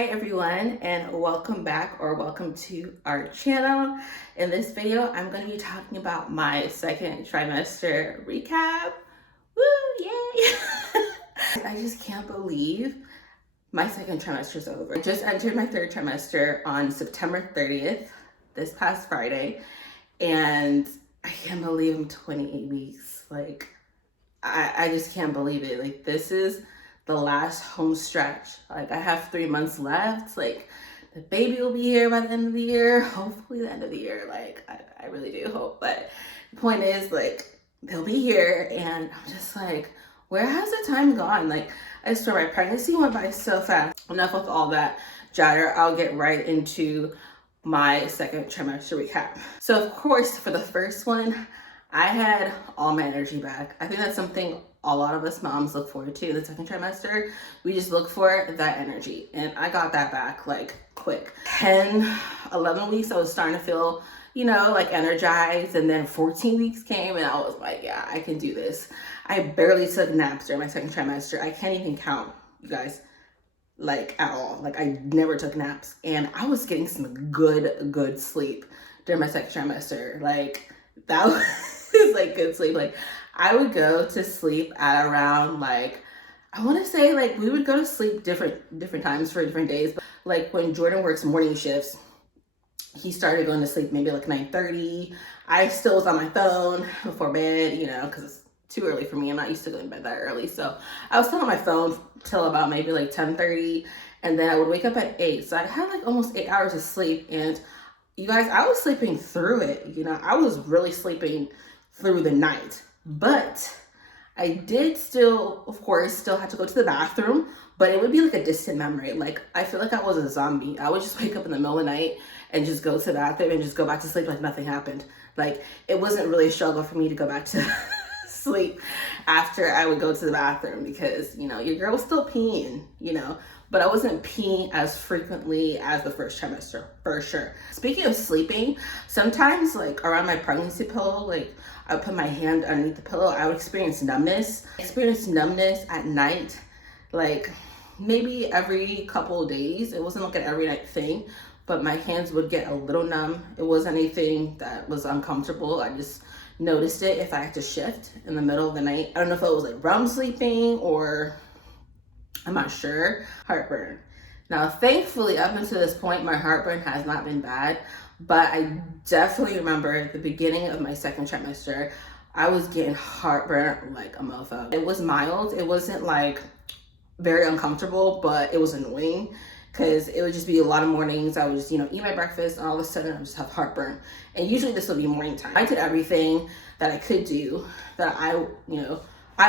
Hi everyone, and welcome back or welcome to our channel. In this video, I'm going to be talking about my second trimester recap. Woo, yay! I just can't believe my second trimester is over. I just entered my third trimester on September 30th, this past Friday, and I can't believe I'm 28 weeks. Like, I just can't believe it. Like, this is the last home stretch. Like, I have 3 months left. Like, the baby will be here by the end of the year. Hopefully the end of the year. Like, I really do hope. But the point is, like, they'll be here, and I'm just like, where has the time gone? Like, I swear my pregnancy went by so fast. Enough with all that chatter. I'll get right into my second trimester recap. So of course, for the first one, I had all my energy back. I think that's something a lot of us moms look forward to in the second trimester. We just look for that energy, and I got that back like quick. 10, 11 weeks, I was starting to feel, you know, like energized, and then 14 weeks came and I was like, yeah, I can do this. I barely took naps during my second trimester. I can't even count, you guys, like at all. Like, I never took naps, and I was getting some good sleep during my second trimester. Like, that was like good sleep. Like, I would go to sleep at around, like, I want to say, like, we would go to sleep different times for different days. But like, when Jordan works morning shifts, he started going to sleep maybe like 9:30. I still was on my phone before bed, you know, because it's too early for me. I'm not used to going to bed that early. So I was still on my phone till about maybe like 10:30, and then I would wake up at 8. So I had like almost 8 hours of sleep, and you guys, I was sleeping through it. You know, I was really sleeping through the night. But I did still, of course, still have to go to the bathroom, but it would be like a distant memory. Like, I feel like I was a zombie. I would just wake up in the middle of the night and just go to the bathroom and just go back to sleep like nothing happened. Like, it wasn't really a struggle for me to go back to sleep after I would go to the bathroom, because, you know, your girl was still peeing, you know, but I wasn't peeing as frequently as the first trimester, for sure. Speaking of sleeping, sometimes, like, around my pregnancy pillow, like, I would put my hand underneath the pillow, I would experience numbness. At night, like maybe every couple of days. It wasn't like an every night thing, but my hands would get a little numb. It wasn't anything that was uncomfortable. I just noticed it if I had to shift in the middle of the night. I don't know if it was like REM sleeping or I'm not sure. Heartburn. Now, thankfully, up until this point, my heartburn has not been bad, but I definitely remember at the beginning of my second trimester, I was getting heartburn like a mofo. It was mild. It wasn't like very uncomfortable, but it was annoying because it would just be a lot of mornings. I would just, you know, eat my breakfast, and all of a sudden I would just have heartburn. And usually this would be morning time. I did everything that I could do that I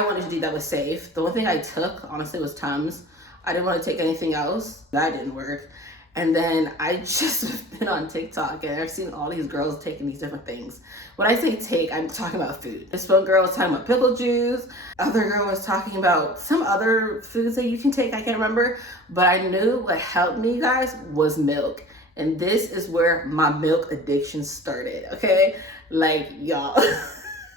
wanted to do that was safe. The only thing I took, honestly, was Tums. I didn't want to take anything else. That didn't work. And then I just been on TikTok, and I've seen all these girls taking these different things. When I say take, I'm talking about food. This one girl was talking about pickle juice. Other girl was talking about some other foods that you can take. I can't remember. But I knew what helped me, guys, was milk. And this is where my milk addiction started, okay? Like, y'all.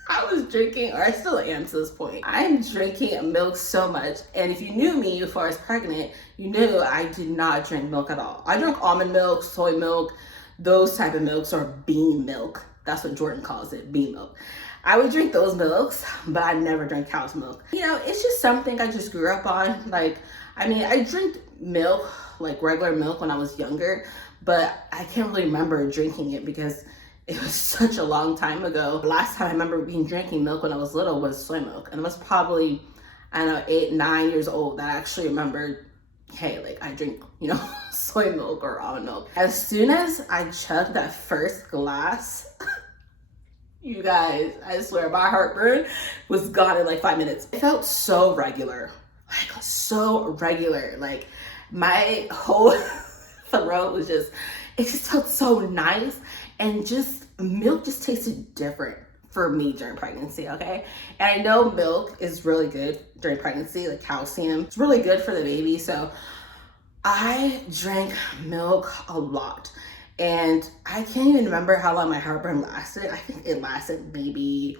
I was drinking, or I still am to this point. I'm drinking milk so much. And if you knew me before I was pregnant, you knew I did not drink milk at all. I drank almond milk, soy milk, those type of milks, or bean milk. That's what Jordan calls it, bean milk. I would drink those milks, but I never drank cow's milk. You know, it's just something I just grew up on. Like, I mean, I drank milk, like regular milk when I was younger, but I can't really remember drinking it because it was such a long time ago. The last time I remember drinking milk when I was little was soy milk. And it was probably, I don't know, 8, 9 years old that I actually remembered, hey, like, I drink, you know, soy milk or almond milk. As soon as I chugged that first glass, you guys, I swear, my heartburn was gone in like 5 minutes. It felt so regular, like so regular. Like, my whole throat was just, it just felt so nice. And just milk just tasted different for me during pregnancy, okay? And I know milk is really good during pregnancy, like calcium. It's really good for the baby. So I drank milk a lot. And I can't even remember how long my heartburn lasted. I think it lasted maybe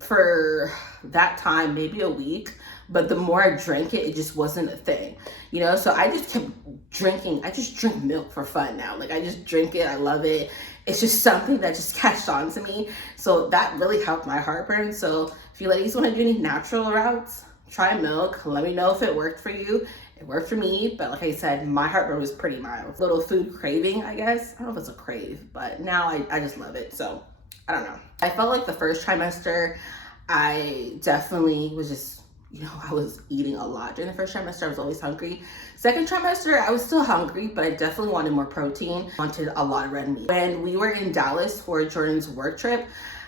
for that time, maybe a week, but the more I drank it, it just wasn't a thing, you know? So I just kept drinking. I just drink milk for fun now. Like, I just drink it. I love it. It's just something that just catched on to me. So that really helped my heartburn. So if you ladies want to do any natural routes, try milk. Let me know if it worked for you. It worked for me, but like I said, my heartburn was pretty mild. Little food craving, I guess. I don't know if it's a crave, but now I just love it. So I don't know. I felt like the first trimester, I definitely was just, you know, I was eating a lot. During the first trimester, I was always hungry. Second trimester, I was still hungry, but I definitely wanted more protein. Wanted a lot of red meat. When we were in Dallas for Jordan's work trip,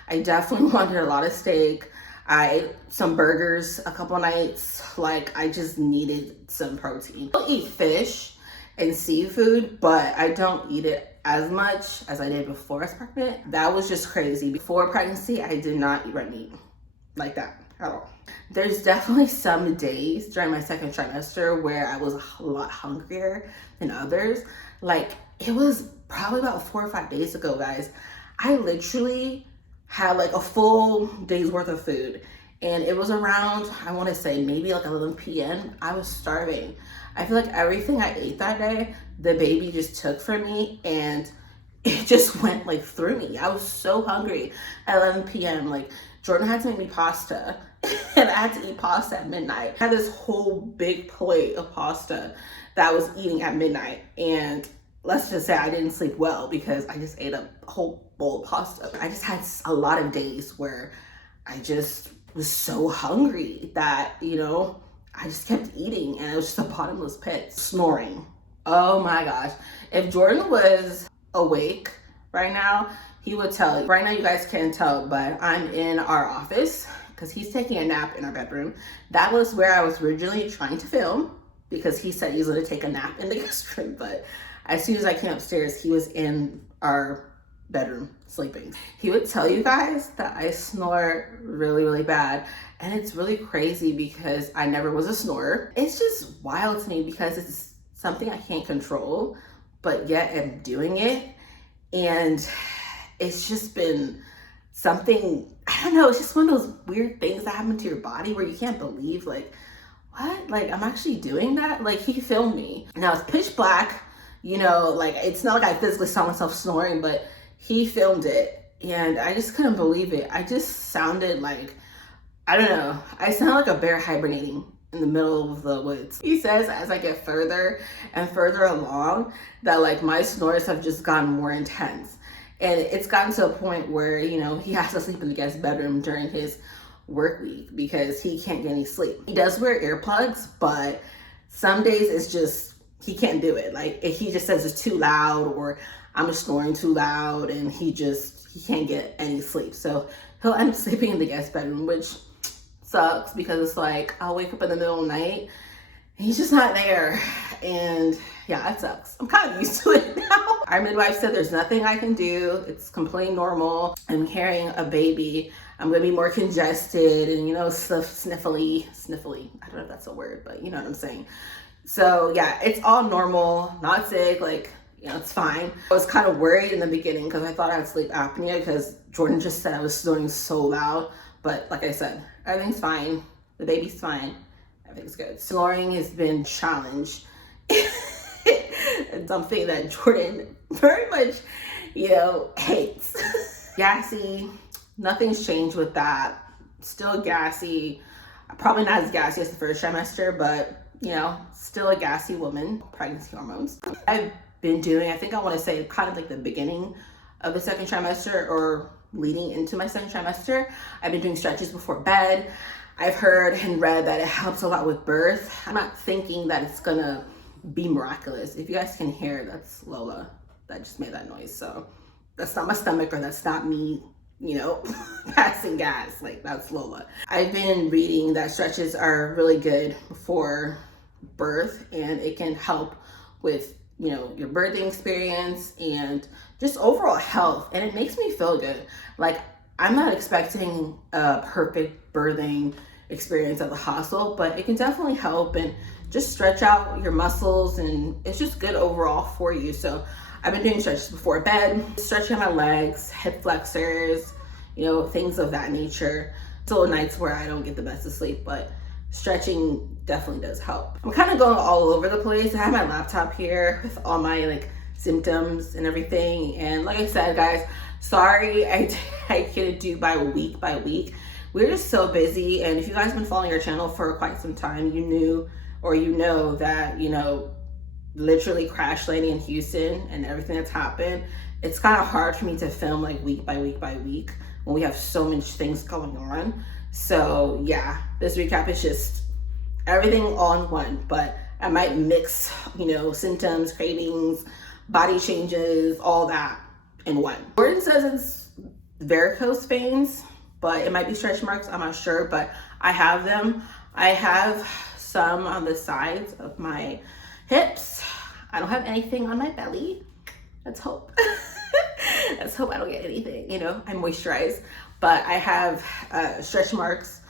I definitely wanted a lot of steak. I ate some burgers a couple nights. Like, I just needed some protein. I eat fish and seafood, but I don't eat it as much as I did before I was pregnant. That was just crazy. Before pregnancy, I did not eat red meat like that at all. There's definitely some days during my second trimester where I was a lot hungrier than others. Like, it was probably about 4 or 5 days ago, guys. I literally had like a full day's worth of food, and it was around, I want to say maybe like 11 p.m. I was starving. I feel like everything I ate that day, the baby just took from me, and it just went like through me. I was so hungry at 11 p.m. Like, Jordan had to make me pasta, and I had to eat pasta at midnight. I had this whole big plate of pasta that I was eating at midnight, and let's just say I didn't sleep well because I just ate a whole bowl of pasta. I just had a lot of days where I just was so hungry that, you know, I just kept eating, and it was just a bottomless pit. Snoring. Oh my gosh. If Jordan was awake right now, he would tell you. Right now, you guys can't tell, but I'm in our office because he's taking a nap in our bedroom. That was where I was originally trying to film because he said he was going to take a nap in the guest room, but as soon as I came upstairs, he was in our bedroom sleeping. He would tell you guys that I snore really, really bad. And it's really crazy because I never was a snorer. It's just wild to me because it's something I can't control, but yet I'm doing it. And it's just been something, I don't know, it's just one of those weird things that happen to your body where you can't believe, like, what? Like, I'm actually doing that? Like, he filmed me. Now it's pitch black. You know, like, it's not like I physically saw myself snoring, but he filmed it, and I just couldn't believe it. I just sounded like, I don't know, I sound like a bear hibernating in the middle of the woods. He says as I get further and further along that, like, my snores have just gotten more intense. And it's gotten to a point where, you know, he has to sleep in the guest bedroom during his work week because he can't get any sleep. He does wear earplugs, but some days it's just, he can't do it. Like, if he just says it's too loud or I'm just snoring too loud, and he can't get any sleep. So he'll end up sleeping in the guest bedroom, which sucks because it's like, I'll wake up in the middle of the night and he's just not there. And yeah, it sucks. I'm kind of used to it now. Our midwife said there's nothing I can do. It's completely normal. I'm carrying a baby. I'm gonna be more congested and, you know, sniffly. I don't know if that's a word, but you know what I'm saying. So yeah, it's all normal, not sick, like, you know, it's fine. I was kind of worried in the beginning because I thought I had sleep apnea because Jordan just said I was snoring so loud. But like I said, everything's fine. The baby's fine. Everything's good. Snoring has been challenged. It's something that Jordan very much, you know, hates. Gassy, nothing's changed with that. Still gassy. Probably not as gassy as the first trimester, but you know, still a gassy woman. Pregnancy hormones. I've been doing, I think I want to say kind of like the beginning of the second trimester or leading into my second trimester, I've been doing stretches before bed. I've heard and read that it helps a lot with birth. I'm not thinking that it's gonna be miraculous. If you guys can hear, that's Lola that just made that noise. So that's not my stomach, or that's not me, you know, passing gas. Like, that's Lola. I've been reading that stretches are really good before birth, and it can help with, you know, your birthing experience and just overall health. And it makes me feel good. Like, I'm not expecting a perfect birthing experience at the hospital, but it can definitely help and just stretch out your muscles, and it's just good overall for you. So I've been doing stretches before bed, stretching my legs, hip flexors, you know, things of that nature. Still nights where I don't get the best of sleep, but stretching definitely does help. I'm kind of going all over the place. I have my laptop here with all my like symptoms and everything. And like I said, guys, sorry I couldn't do by week. We're just so busy. And if you guys have been following our channel for quite some time, you knew or you know that, you know, literally crash landing in Houston and everything that's happened, it's kind of hard for me to film like week by week when we have so many things going on. So yeah, this recap is just everything all in one, but I might mix, you know, symptoms, cravings, body changes, all that in one. Jordan says it's varicose veins, but it might be stretch marks, I'm not sure, but I have them. I have some on the sides of my hips. I don't have anything on my belly. Let's hope. Let's hope I don't get anything, you know, I moisturize. But I have stretch marks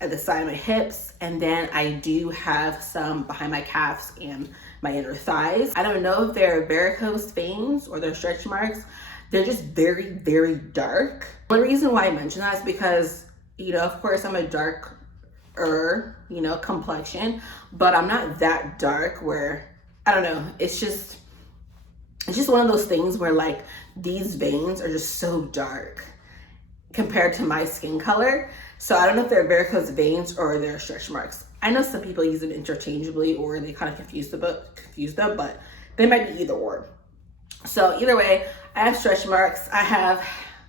at the side of my hips, and then I do have some behind my calves and my inner thighs. I don't know if they're varicose veins or they're stretch marks. They're just very, very dark. The reason why I mention that is because, you know, of course I'm a darker, you know, complexion, but I'm not that dark where, I don't know, it's just one of those things where like these veins are just so dark compared to my skin color. So I don't know if they're varicose veins or they're stretch marks. I know some people use them interchangeably or they kind of confuse them, but they might be either or. So either way, I have stretch marks. I have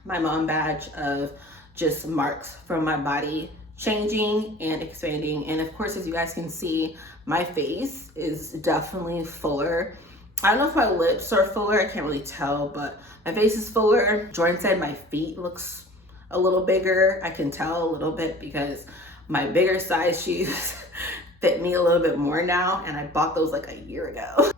my mom badge of just marks from my body changing and expanding. And of course, as you guys can see, my face is definitely fuller. I don't know if my lips are fuller, I can't really tell, but my face is fuller. Jordan said my feet looks a little bigger. I can tell a little bit because my bigger size shoes fit me a little bit more now, and I bought those like a year ago.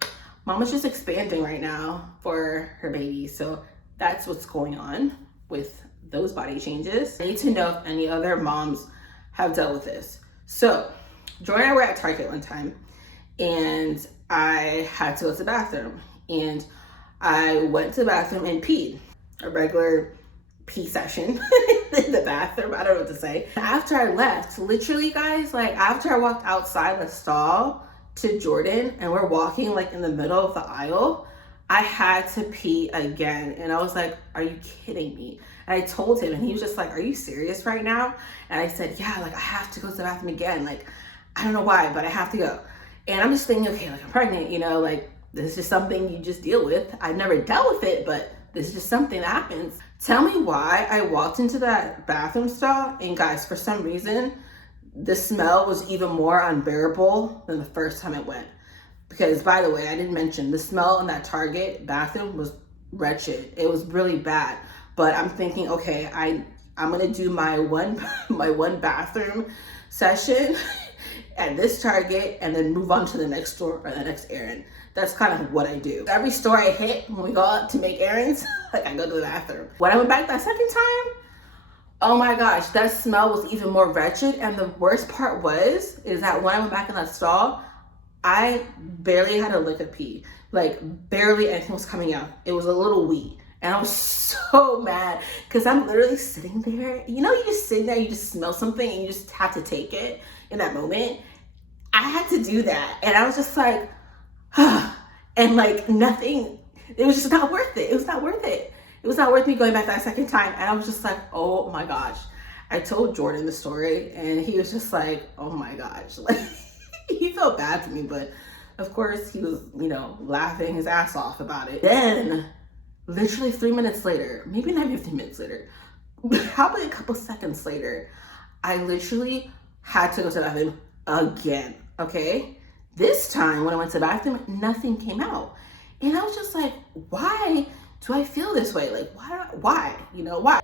Mama's just expanding right now for her baby, so that's what's going on with those body changes. I need to know if any other moms have dealt with this. So Jordan and I were at Target one time, and I had to go to the bathroom, and I went to the bathroom and peed. A regular pee session in the bathroom. I don't know what to say. After I left, literally guys, like after I walked outside the stall to Jordan and we're walking like in the middle of the aisle, I had to pee again. And I was like, are you kidding me? And I told him, and he was just like, are you serious right now? And I said, yeah, like I have to go to the bathroom again. Like, I don't know why, but I have to go. And I'm just thinking, okay, like I'm pregnant, you know, like this is just something you just deal with. I've never dealt with it, but this is just something that happens. Tell me why I walked into that bathroom stall, and guys, for some reason, the smell was even more unbearable than the first time I went. Because by the way, I didn't mention, the smell in that Target bathroom was wretched. It was really bad. But I'm thinking, okay, I'm gonna do my one bathroom session at this Target and then move on to the next store or the next errand. That's kind of what I do. Every store I hit when we go out to make errands, like I go to the bathroom. When I went back that second time, oh my gosh, that smell was even more wretched. And the worst part is that when I went back in that stall, I barely had a lick of pee. Like barely anything was coming out. It was a little wee. And I was so mad because I'm literally sitting there. You know, you just sit there, you just smell something and you just have to take it in that moment. I had to do that. And I was just like, and like nothing, it was just not worth it. It was not worth it. It was not worth me going back that second time. And I was just like, oh my gosh. I told Jordan the story and he was just like, oh my gosh. Like he felt bad for me, but of course he was, you know, laughing his ass off about it. Then literally 3 minutes later, maybe not even 3 minutes later, probably a couple seconds later, I literally had to go to the bathroom again, okay? This time when I went to the bathroom, nothing came out. And I was just like, why do I feel this way? Like, why? You know, why?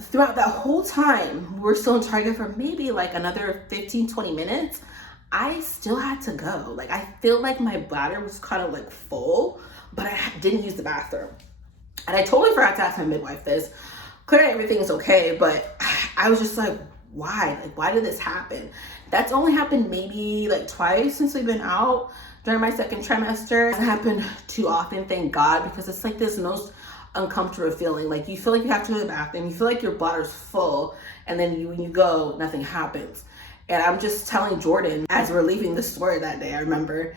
Throughout that whole time, we were still in Target for maybe like another 15, 20 minutes. I still had to go. Like, I feel like my bladder was kind of like full, but I didn't use the bathroom. And I totally forgot to ask my midwife this. Clearly everything's okay, but I was just like, why? Like, why did this happen? That's only happened maybe like twice since we've been out during my second trimester. It hasn't happened too often, thank God, because it's like this most uncomfortable feeling. Like you feel like you have to go to the bathroom, you feel like your bladder's full, and then when you go, nothing happens. And I'm just telling Jordan as we're leaving the store that day, I remember,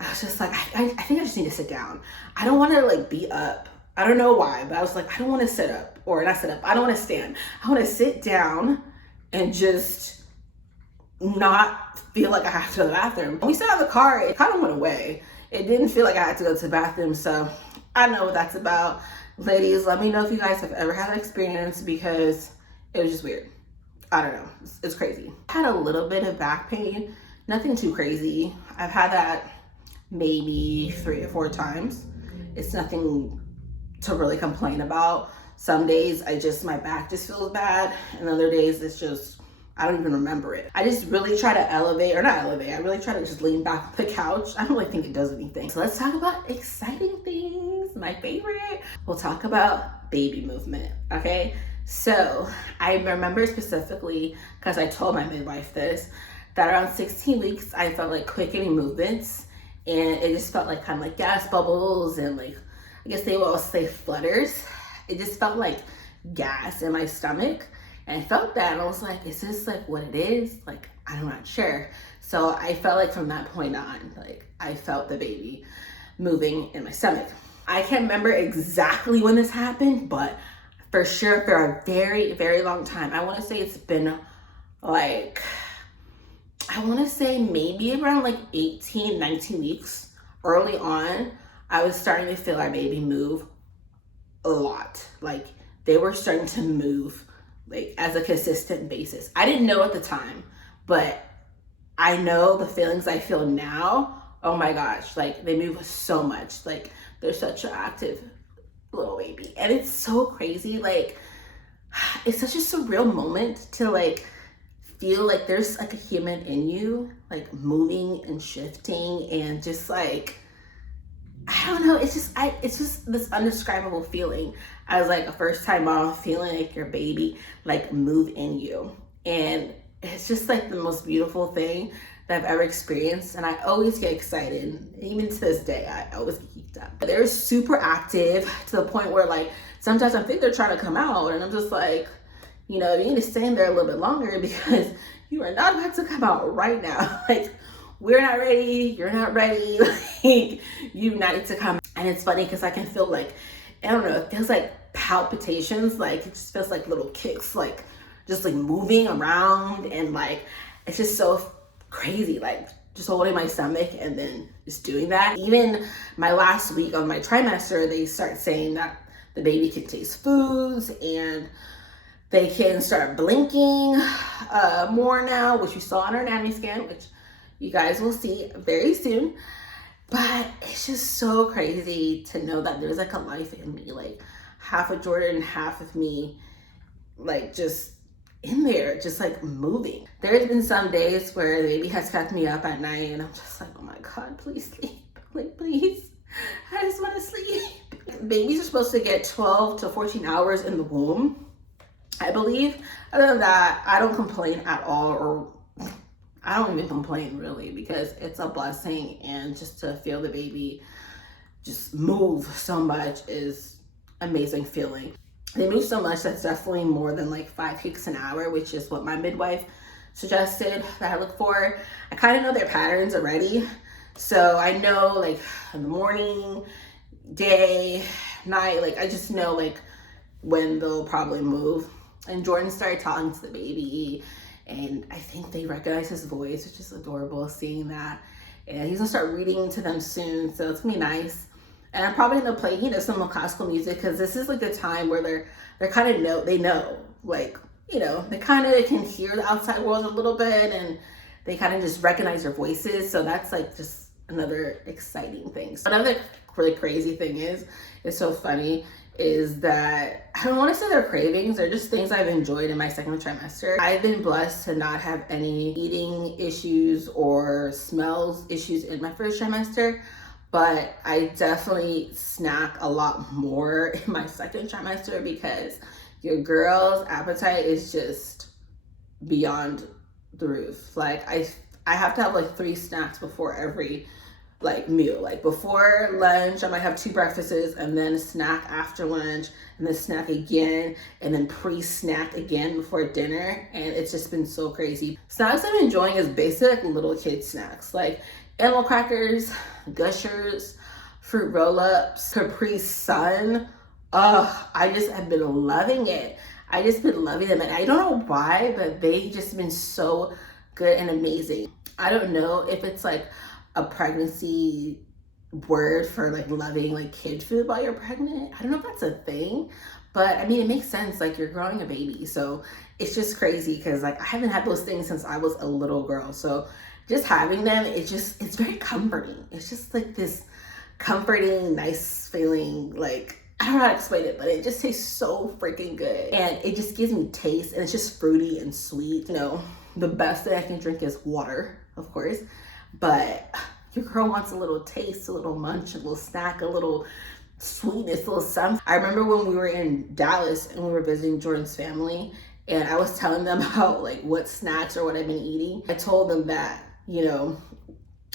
I was just like, I think I just need to sit down. I don't want to like be up. I don't know why, but I was like, I don't want to sit up, or not sit up. I don't want to stand. I want to sit down and just not feel like I have to go to the bathroom. When we sat in the car, it kind of went away. It didn't feel like I had to go to the bathroom. So I know what that's about. Ladies, let me know if you guys have ever had that experience, because it was just weird. I don't know. It's crazy. I had a little bit of back pain, nothing too crazy. I've had that maybe 3 or 4 times. It's nothing to really complain about. Some days my back just feels bad, and other days it's just, I don't even remember it. I just really try to I really try to just lean back on the couch. I don't really think it does anything. So let's talk about exciting things. My favorite, we'll talk about baby movement, okay? So I remember specifically, because I told my midwife this, that around 16 weeks, I felt like quickening movements, and it just felt like kind of like gas bubbles, and like, I guess they will also say flutters. It just felt like gas in my stomach, and I felt that, and I was like, is this like what it is? Like, I'm not sure. So I felt like from that point on, like I felt the baby moving in my stomach. I can't remember exactly when this happened, but for sure for a very, very long time. I want to say it's been like, I want to say maybe around like 18, 19 weeks. Early on, I was starting to feel our baby move a lot. Like they were starting to move like as a consistent basis. I didn't know at the time, but I know the feelings I feel now, oh my gosh, like they move so much. Like they're such an active little baby. And it's so crazy. Like it's such a surreal moment to like feel like there's like a human in you, like moving and shifting, and just like, I don't know, it's just this indescribable feeling as like a first time mom, feeling like your baby like move in you. And it's just like the most beautiful thing that I've ever experienced, and I always get excited. Even to this day, I always get geeked up. They're super active to the point where like sometimes I think they're trying to come out, and I'm just like, you know, you need to stay in there a little bit longer, because you are not about to come out right now. Like, we're not ready, you're not ready, like you need to come. And it's funny because I can feel like, I don't know, it feels like palpitations, like it just feels like little kicks, like just like moving around, and like it's just so crazy, like just holding my stomach and then just doing that. Even my last week of my trimester, they start saying that the baby can taste foods, and they can start blinking more now, which you saw on our anatomy scan, which you guys will see very soon. But it's just so crazy to know that there's like a life in me, like half of Jordan, half of me, like just in there, just like moving. There's been some days where the baby has kept me up at night, and I'm just like, oh my God, please sleep, like please, I just want to sleep. Babies are supposed to get 12 to 14 hours in the womb, I believe. Other than that, I don't complain at all, or I don't even complain really, because it's a blessing, and just to feel the baby just move so much is amazing feeling. They move so much that's definitely more than like 5 kicks an hour, which is what my midwife suggested that I look for. I kind of know their patterns already, so I know like in the morning, day, night, like I just know like when they'll probably move. And Jordan started talking to the baby, and I think they recognize his voice, which is adorable seeing that. And he's gonna start reading to them soon, so it's gonna be nice. And I'm probably gonna play, you know, some more classical music, because this is like the time where they're kind of know, like, you know, they kind of can hear the outside world a little bit, and they kind of just recognize their voices. So that's like just another exciting thing. So another really crazy thing is, it's so funny, is that I don't want to say they're cravings, they're just things I've enjoyed in my second trimester. I've been blessed to not have any eating issues or smells issues in my first trimester, but I definitely snack a lot more in my second trimester, because your girl's appetite is just beyond the roof. Like I have to have like 3 snacks before every like meal. Like before lunch, I might have 2 breakfasts and then a snack after lunch and then snack again and then pre-snack again before dinner. And it's just been so crazy. Snacks I'm enjoying is basic little kid snacks like animal crackers, Gushers, fruit roll-ups, Capri Sun. I just have been loving it. I just been loving them, and I don't know why, but they just been so good and amazing. I don't know if it's like a pregnancy word for like loving like kid food while you're pregnant. I don't know if that's a thing, but I mean, it makes sense. Like, you're growing a baby, so it's just crazy because like I haven't had those things since I was a little girl. So just having them, it's very comforting. It's just like this comforting, nice feeling. Like, I don't know how to explain it, but it just tastes so freaking good. And it just gives me taste, and it's just fruity and sweet. You know, the best thing I can drink is water, of course, but your girl wants a little taste, a little munch, a little snack, a little sweetness, a little something. I remember when we were in Dallas and we were visiting Jordan's family, and I was telling them about like what snacks or what I've been eating. I told them that, you know,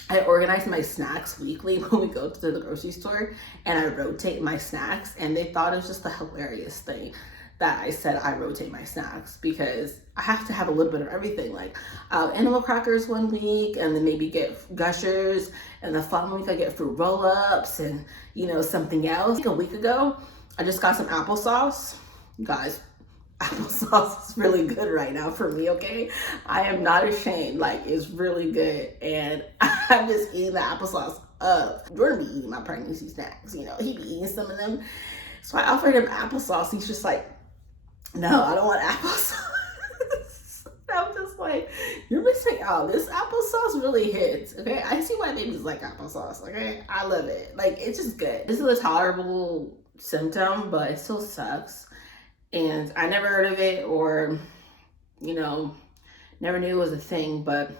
I organize my snacks weekly when we go to the grocery store, and I rotate my snacks, and they thought it was just a hilarious thing that I said I rotate my snacks, because I have to have a little bit of everything. Like animal crackers one week, and then maybe get Gushers, and the following week I get fruit roll-ups and, you know, something else. Like a week ago, I just got some applesauce. Guys, applesauce is really good right now for me, okay? I am not ashamed. Like, it's really good, and I'm just eating the applesauce up. Jordan be eating my pregnancy snacks, you know, he be eating some of them. So I offered him applesauce. He's just like, no, I don't want applesauce. I'm just like, you're missing out. This applesauce really hits, okay? I see why babies like applesauce, okay? I love it. Like, it's just good. This is a tolerable symptom, but it still sucks. And I never heard of it, or, you know, never knew it was a thing. But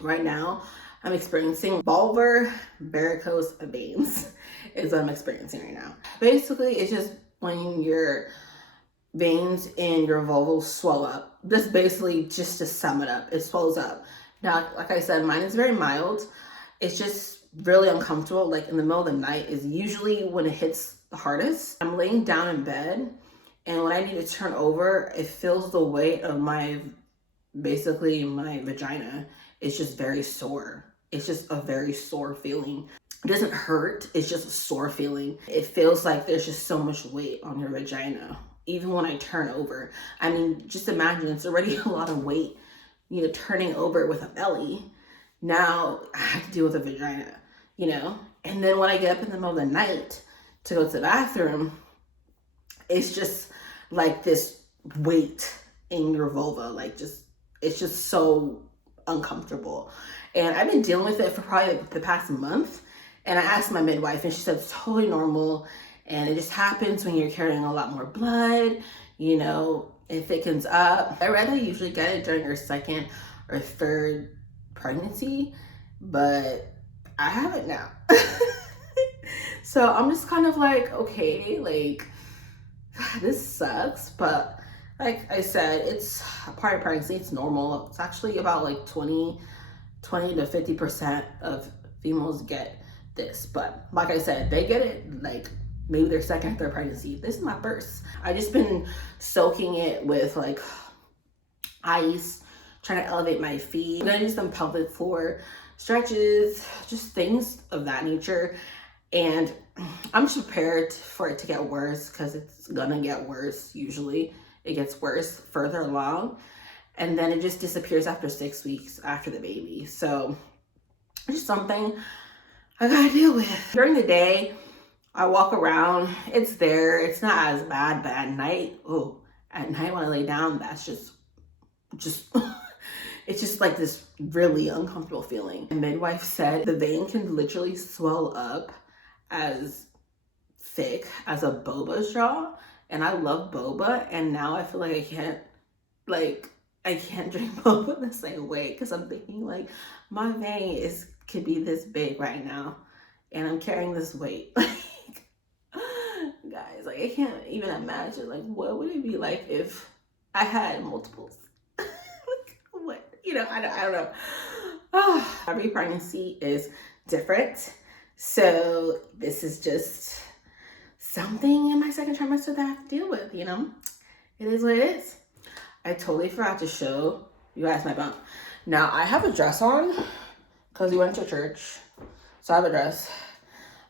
right now, I'm experiencing vulvar varicose veins is what I'm experiencing right now. Basically, it's just when your veins in your vulva swell up. This basically, just to sum it up, it swells up. Now, like I said, mine is very mild. It's just really uncomfortable. Like in the middle of the night is usually when it hits the hardest. I'm laying down in bed, and when I need to turn over, it feels the weight of basically my vagina. It's just very sore. It's just a very sore feeling. It doesn't hurt, it's just a sore feeling. It feels like there's just so much weight on your vagina, even when I turn over. I mean, just imagine, it's already a lot of weight, you know, turning over with a belly. Now I have to deal with a vagina, you know? And then when I get up in the middle of the night to go to the bathroom, it's just like this weight in your vulva, like it's just so uncomfortable. And I've been dealing with it for probably the past month. And I asked my midwife, and she said it's totally normal, and it just happens when you're carrying a lot more blood, you know, it thickens up. I rather usually get it during your second or third pregnancy, but I have it now. So I'm just kind of like, okay, like, this sucks, but like I said, it's a part of pregnancy, it's normal. It's actually about like 20 to 50% of females get this, but like I said, they get it like maybe their second, third pregnancy. This is my first. I just been soaking it with like ice, trying to elevate my feet. I'm gonna do some pelvic floor stretches, just things of that nature. And I'm just prepared for it to get worse, because it's gonna get worse. Usually it gets worse further along, and then it just disappears after 6 weeks after the baby. So it's just something I gotta deal with. During the day, I walk around, it's there, it's not as bad, but at night, at night when I lay down, that's just it's just like this really uncomfortable feeling. The midwife said the vein can literally swell up as thick as a boba straw, and I love boba, and now I feel like I can't drink boba the same way, because I'm thinking like my vein could be this big right now, and I'm carrying this weight. Like, guys, like I can't even imagine like what would it be like if I had multiples. Like, what, you know, I don't know. Every pregnancy is different. So this is just something in my second trimester that I have to deal with, you know? It is what it is. I totally forgot to show you guys my bump. Now I have a dress on because we went to church. So I have a dress.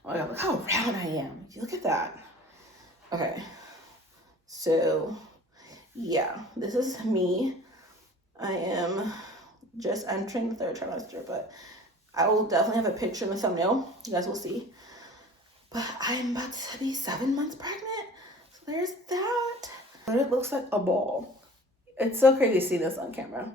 Oh my God, look how round I am. Look at that. Okay. So yeah, this is me. I am just entering the third trimester, but I will definitely have a picture in the thumbnail. You guys will see. But I'm about to be 7 months pregnant. So there's that. But it looks like a ball. It's so crazy to see this on camera.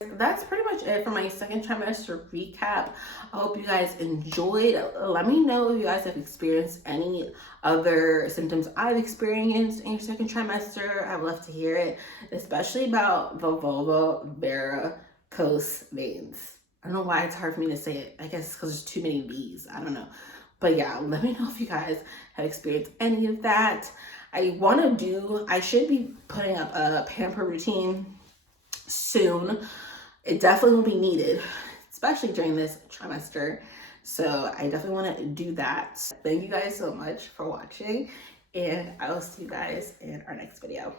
That's pretty much it for my second trimester recap. I hope you guys enjoyed. Let me know if you guys have experienced any other symptoms I've experienced in your second trimester. I'd love to hear it, especially about the vulva varicose veins. I don't know why it's hard for me to say it. I guess because there's too many V's. I don't know. But yeah, let me know if you guys have experienced any of that. I should be putting up a pamper routine soon. It definitely will be needed, especially during this trimester. So I definitely want to do that. Thank you guys so much for watching, and I will see you guys in our next video.